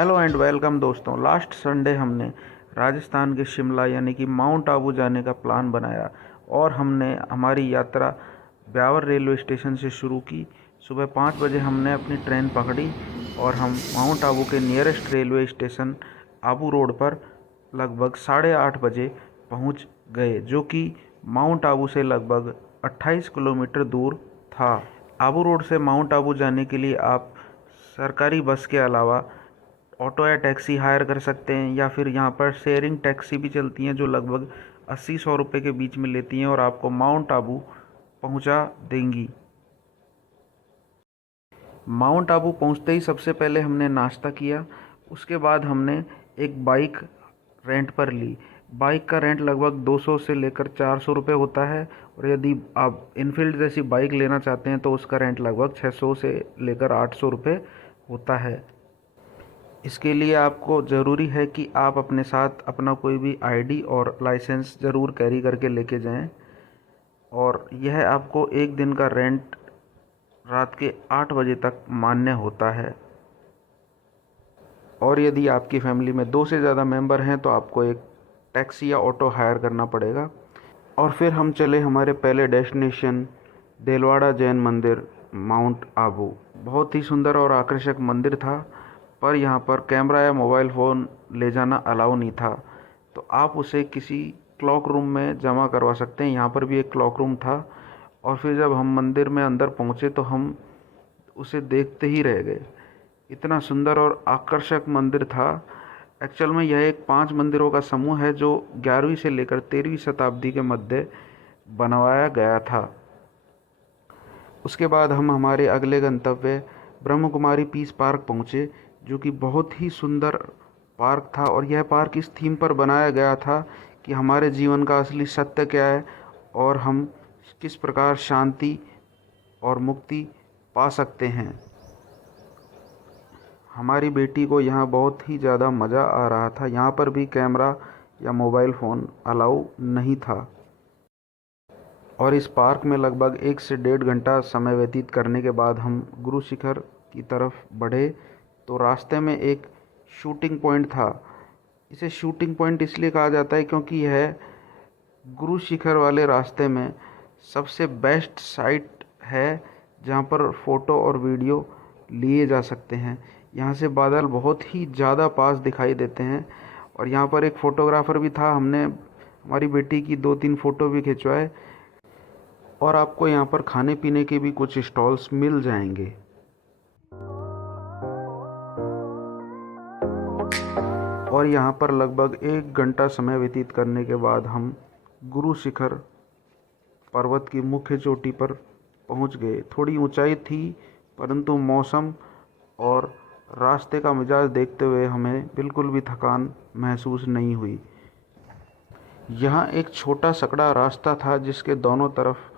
Hello and welcome दोस्तों। Last Sunday हमने राजस्थान के शिमला यानी कि माउंट आबू जाने का प्लान बनाया और हमने हमारी यात्रा ब्यावर रेलवे स्टेशन से शुरू की। सुबह 5 बजे हमने अपनी ट्रेन पकड़ी और हम माउंट आबू के nearest railway station Abu road पर लगभग 8:30 बजे पहुंच गए, जो कि माउंट आबू से लगभग 28 किलोमीटर दूर था। आबू रोड से माउंट आबू जाने के लिए आप सरकारी बस के अलावा ऑटो या टैक्सी हायर कर सकते हैं, या फिर यहाँ पर शेयरिंग टैक्सी भी चलती हैं जो लगभग 80-100 रुपये के बीच में लेती हैं और आपको माउंट आबू पहुँचा देंगी। माउंट आबू पहुँचते ही सबसे पहले हमने नाश्ता किया। उसके बाद हमने एक बाइक रेंट पर ली। बाइक का रेंट लगभग 200 से लेकर 400 रुपये होता है, और यदि आप इनफील्ड जैसी बाइक लेना चाहते हैं तो उसका रेंट लगभग 600 से लेकर 800 रुपये होता है। इसके लिए आपको ज़रूरी है कि आप अपने साथ अपना कोई भी आईडी और लाइसेंस ज़रूर कैरी करके लेके जाएं, और यह आपको एक दिन का रेंट रात के 8 बजे तक मान्य होता है। और यदि आपकी फैमिली में 2 से ज़्यादा मेंबर हैं तो आपको एक टैक्सी या ऑटो हायर करना पड़ेगा। और फिर हम चले हमारे पहले डेस्टिनेशन देलवाड़ा जैन मंदिर माउंट आबू। बहुत ही सुंदर और आकर्षक मंदिर था, पर यहाँ पर कैमरा या मोबाइल फ़ोन ले जाना अलाउ नहीं था, तो आप उसे किसी क्लॉक रूम में जमा करवा सकते हैं। यहाँ पर भी एक क्लॉक रूम था, और फिर जब हम मंदिर में अंदर पहुँचे तो हम उसे देखते ही रह गए। इतना सुंदर और आकर्षक मंदिर था। एक्चुअल में यह एक 5 मंदिरों का समूह है जो 11वीं से लेकर 13वीं शताब्दी के मध्य बनवाया गया था। उसके बाद हम हमारे अगले गंतव्य ब्रह्म कुमारी पीस पार्क पहुँचे, जो कि बहुत ही सुंदर पार्क था। और यह पार्क इस थीम पर बनाया गया था कि हमारे जीवन का असली सत्य क्या है और हम किस प्रकार शांति और मुक्ति पा सकते हैं। हमारी बेटी को यहाँ बहुत ही ज़्यादा मज़ा आ रहा था। यहाँ पर भी कैमरा या मोबाइल फ़ोन अलाउ नहीं था। और इस पार्क में लगभग 1 से 1.5 घंटा समय व्यतीत करने के बाद हम गुरु शिखर की तरफ बढ़े, तो रास्ते में एक शूटिंग पॉइंट था। इसे शूटिंग पॉइंट इसलिए कहा जाता है क्योंकि यह गुरु शिखर वाले रास्ते में सबसे बेस्ट साइट है जहाँ पर फ़ोटो और वीडियो लिए जा सकते हैं। यहाँ से बादल बहुत ही ज़्यादा पास दिखाई देते हैं, और यहाँ पर एक फ़ोटोग्राफ़र भी था। हमने हमारी बेटी की 2-3 फ़ोटो भी खिंचवाए। और आपको यहाँ पर खाने पीने के भी कुछ स्टॉल्स मिल जाएंगे। और यहाँ पर लगभग 1 घंटा समय व्यतीत करने के बाद हम गुरु शिखर पर्वत की मुख्य चोटी पर पहुँच गए। थोड़ी ऊंचाई थी, परंतु मौसम और रास्ते का मिजाज देखते हुए हमें बिल्कुल भी थकान महसूस नहीं हुई। यहाँ एक छोटा सकड़ा रास्ता था जिसके दोनों तरफ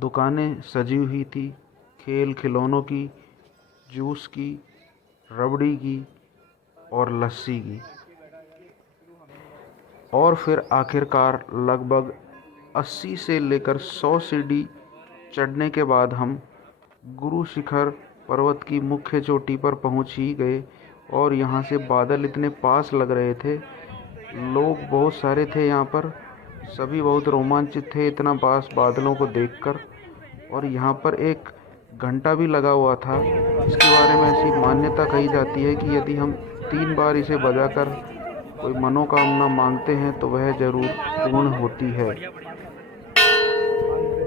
दुकानें सजी हुई थी, खेल खिलौनों की, जूस की, रबड़ी की और लस्सी की। और फिर आखिरकार लगभग 80 से लेकर 100 सीढ़ी चढ़ने के बाद हम गुरु शिखर पर्वत की मुख्य चोटी पर पहुंच ही गए। और यहाँ से बादल इतने पास लग रहे थे, लोग बहुत सारे थे यहाँ पर, सभी बहुत रोमांचित थे इतना पास बादलों को देखकर। और यहाँ पर एक घंटा भी लगा हुआ था, इसके बारे में ऐसी मान्यता कही जाती है कि यदि हम 3 बार इसे बजाकर कोई मनोकामना मांगते हैं तो वह ज़रूर पूर्ण होती है।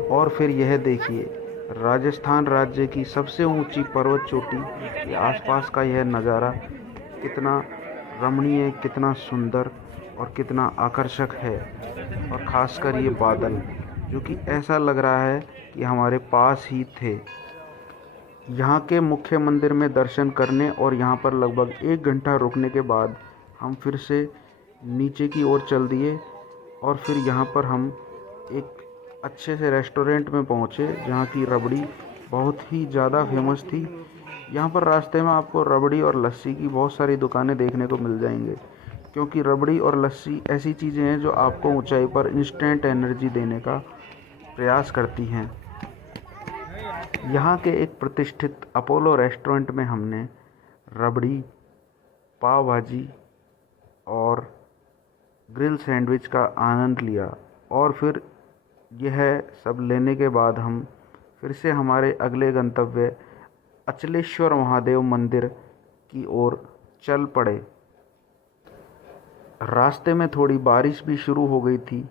और फिर यह देखिए, राजस्थान राज्य की सबसे ऊंची पर्वत चोटी के आसपास का यह नज़ारा कितना रमणीय, कितना सुंदर और कितना आकर्षक है। और ख़ासकर ये बादल, जो कि ऐसा लग रहा है कि हमारे पास ही थे। यहाँ के मुख्य मंदिर में दर्शन करने और यहाँ पर लगभग 1 घंटा रुकने के बाद हम फिर से नीचे की ओर चल दिए। और फिर यहाँ पर हम एक अच्छे से रेस्टोरेंट में पहुँचे जहाँ की रबड़ी बहुत ही ज़्यादा फेमस थी। यहाँ पर रास्ते में आपको रबड़ी और लस्सी की बहुत सारी दुकानें देखने को मिल जाएंगे, क्योंकि रबड़ी और लस्सी ऐसी चीज़ें हैं जो आपको ऊंचाई पर इंस्टेंट एनर्जी देने का प्रयास करती हैं। यहाँ के एक प्रतिष्ठित अपोलो रेस्टोरेंट में हमने रबड़ी, पाव भाजी और ग्रिल सैंडविच का आनंद लिया। और फिर यह सब लेने के बाद हम फिर से हमारे अगले गंतव्य अचलेश्वर महादेव मंदिर की ओर चल पड़े। रास्ते में थोड़ी बारिश भी शुरू हो गई थी,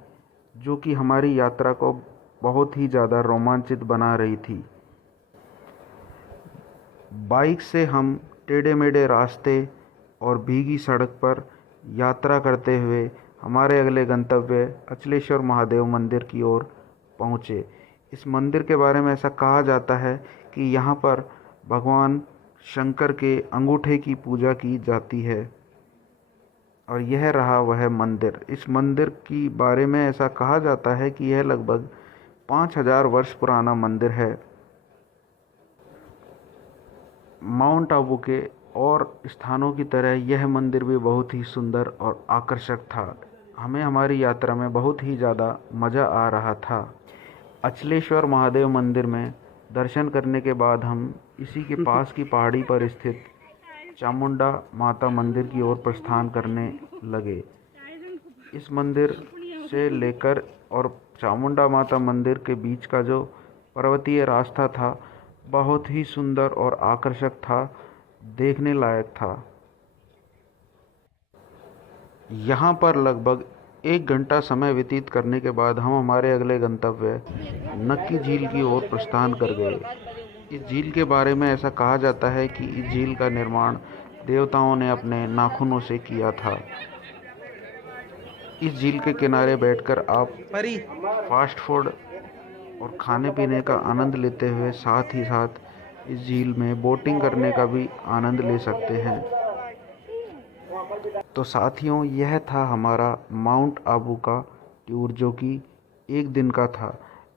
जो कि हमारी यात्रा को बहुत ही ज़्यादा रोमांचित बना रही थी। बाइक से हम टेढ़े मेढ़े रास्ते और भीगी सड़क पर यात्रा करते हुए हमारे अगले गंतव्य अचलेश्वर महादेव मंदिर की ओर पहुँचे। इस मंदिर के बारे में ऐसा कहा जाता है कि यहाँ पर भगवान शंकर के अंगूठे की पूजा की जाती है। और यह रहा वह मंदिर। इस मंदिर की बारे में ऐसा कहा जाता है कि यह लगभग 5000 वर्ष पुराना मंदिर है। माउंट आबू के और स्थानों की तरह यह मंदिर भी बहुत ही सुंदर और आकर्षक था। हमें हमारी यात्रा में बहुत ही ज़्यादा मज़ा आ रहा था। अचलेश्वर महादेव मंदिर में दर्शन करने के बाद हम इसी के पास की पहाड़ी पर स्थित चामुंडा माता मंदिर की ओर प्रस्थान करने लगे। इस मंदिर से लेकर और चामुंडा माता मंदिर के बीच का जो पर्वतीय रास्ता था, बहुत ही सुंदर और आकर्षक था, देखने लायक था। यहाँ पर लगभग 1 घंटा समय व्यतीत करने के बाद हम हमारे अगले गंतव्य नक्की झील की ओर प्रस्थान कर गए। इस झील के बारे में ऐसा कहा जाता है कि इस झील का निर्माण देवताओं ने अपने नाखूनों से किया था। इस झील के किनारे बैठकर आप फास्ट फूड और खाने पीने का आनंद लेते हुए साथ ही साथ इस झील में बोटिंग करने का भी आनंद ले सकते हैं। तो साथियों, यह था हमारा माउंट आबू का टूर, जो कि 1 दिन का था।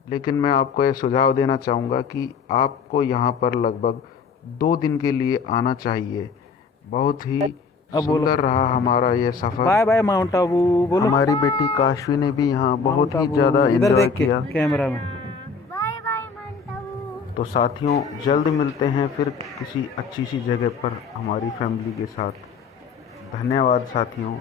लेकिन मैं आपको यह सुझाव देना चाहूँगा कि आपको यहाँ पर लगभग 2 दिन के लिए आना चाहिए। बहुत ही सुंदर रहा हमारा यह सफ़र। बाय बाय माउंट आबू बोलो। हमारी बेटी काशवी ने भी यहाँ बहुत ही माउंट आबू, ज़्यादा इधर एंजॉय देख के किया। कैमरा में। Bye bye Mount Abu. तो साथियों, जल्द मिलते हैं फिर किसी अच्छी सी जगह पर हमारी फैमिली के साथ। धन्यवाद साथियों।